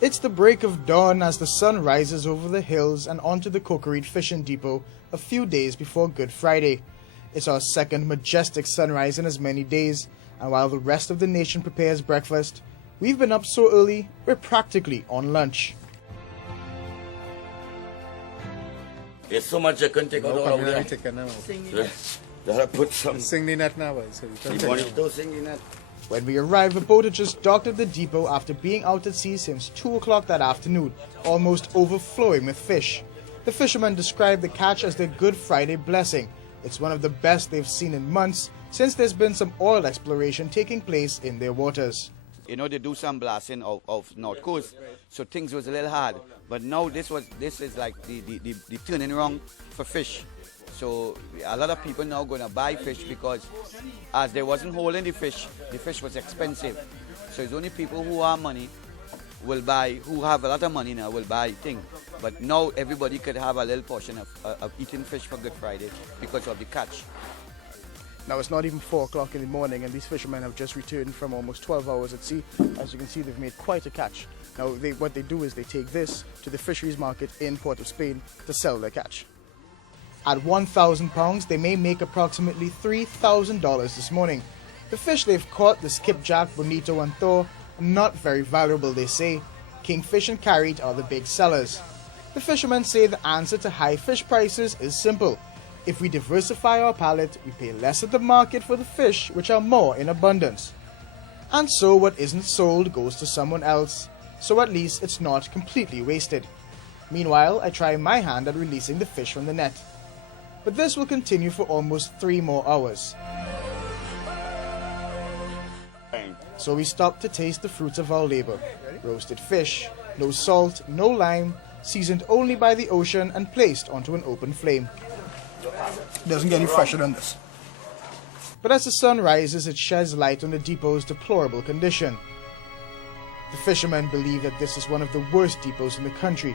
It's the break of dawn as the sun rises over the hills and onto the Cocorite Fishing Depot a few days before Good Friday. It's our second majestic sunrise in as many days, and while the rest of the nation prepares breakfast, we've been up so early we're practically on lunch. There's so much I can take out all there. Gotta put some. Sing the net now, so You want it to sing in that? When we arrived, the boat had just docked at the depot after being out at sea since 2 o'clock that afternoon, almost overflowing with fish. The fishermen described the catch as their Good Friday blessing. It's one of the best they've seen in months since there's been some oil exploration taking place in their waters. You know, they do some blasting of North Coast, so things was a little hard. But now this is like the turning around for fish. So a lot of people now going to buy fish because as they wasn't holding the fish was expensive. So it's only people who have money will buy, who have a lot of money now will buy things. But now everybody could have a little portion of eating fish for Good Friday because of the catch. Now it's not even 4 o'clock in the morning and these fishermen have just returned from almost 12 hours at sea. As you can see, they've made quite a catch. Now what they do is they take this to the fisheries market in Port of Spain to sell their catch. At 1,000 pounds, they may make approximately $3,000 this morning. The fish they've caught, the skipjack, bonito and Thor, are not very valuable, they say. Kingfish and carrot are the big sellers. The fishermen say the answer to high fish prices is simple. If we diversify our palate, we pay less at the market for the fish which are more in abundance. And so what isn't sold goes to someone else, so at least it's not completely wasted. Meanwhile, I try my hand at releasing the fish from the net. But this will continue for almost 3 more hours. So we stop to taste the fruits of our labor. Roasted fish, no salt, no lime, seasoned only by the ocean and placed onto an open flame. Doesn't get any fresher than this. But as the sun rises, it sheds light on the depot's deplorable condition. The fishermen believe that this is one of the worst depots in the country,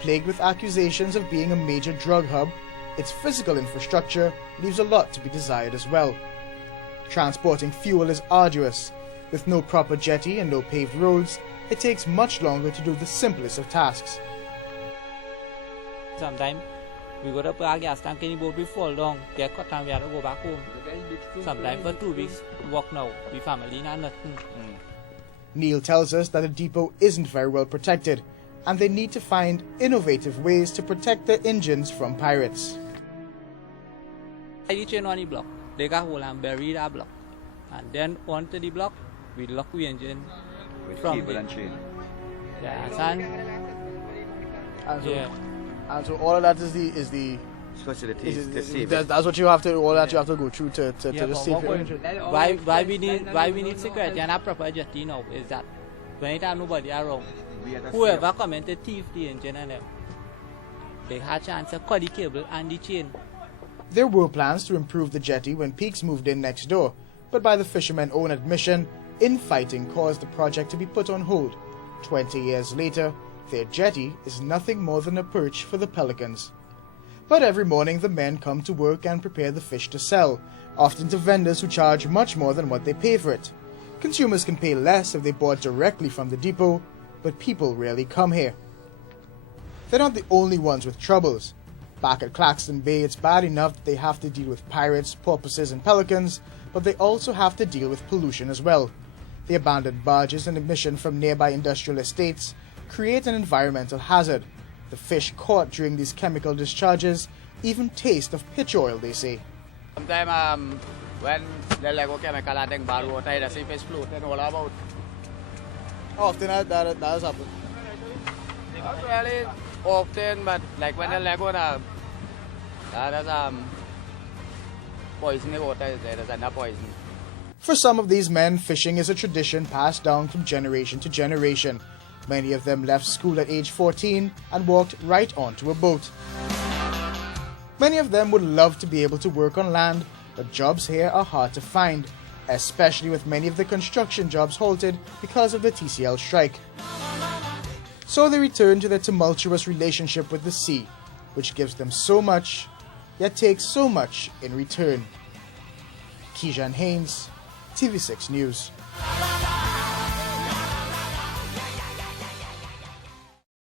plagued with accusations of being a major drug hub. Its physical infrastructure leaves a lot to be desired as well. Transporting fuel is arduous. With no proper jetty and no paved roads, it takes much longer to do the simplest of tasks. Sometimes we go to a gas tank in the boat, we fall down, get caught and we have to go back home. Sometimes for 2 weeks, walk now, we family and nothing. Neil tells us that the depot isn't very well protected, and they need to find innovative ways to protect their engines from pirates. I chain on the block, they got hold and bury that block. And then onto the block, we lock the engine With from cable the... and chain. Yeah, And so all of that is the Facilities to save it. that's what you have to, all that you have to go through to just save your engine. why we need security and a proper jetty now is that when it have nobody around, whoever come in to thief the engine and them, they had chance to cut the cable and the chain. There were plans to improve the jetty when Peaks moved in next door, but by the fishermen's own admission, infighting caused the project to be put on hold. 20 years later, their jetty is nothing more than a perch for the pelicans. But every morning the men come to work and prepare the fish to sell, often to vendors who charge much more than what they pay for it. Consumers can pay less if they bought directly from the depot, but people rarely come here. They're not the only ones with troubles. Back at Claxton Bay, it's bad enough that they have to deal with pirates, porpoises and pelicans, but they also have to deal with pollution as well. The abandoned barges and emission from nearby industrial estates create an environmental hazard. The fish caught during these chemical discharges even taste of pitch oil, they say. Sometimes when the Lego chemical adding bad water, the sea fish float and all about. Often that has happened. Not really often, but like when the Lego there's poison in the water, there's enough poison. For some of these men, fishing is a tradition passed down from generation to generation. Many of them left school at age 14 and walked right onto a boat. Many of them would love to be able to work on land, but jobs here are hard to find, especially with many of the construction jobs halted because of the TCL strike. So they return to their tumultuous relationship with the sea, which gives them so much, yet takes so much in return. Kijan Haynes, TV6 News.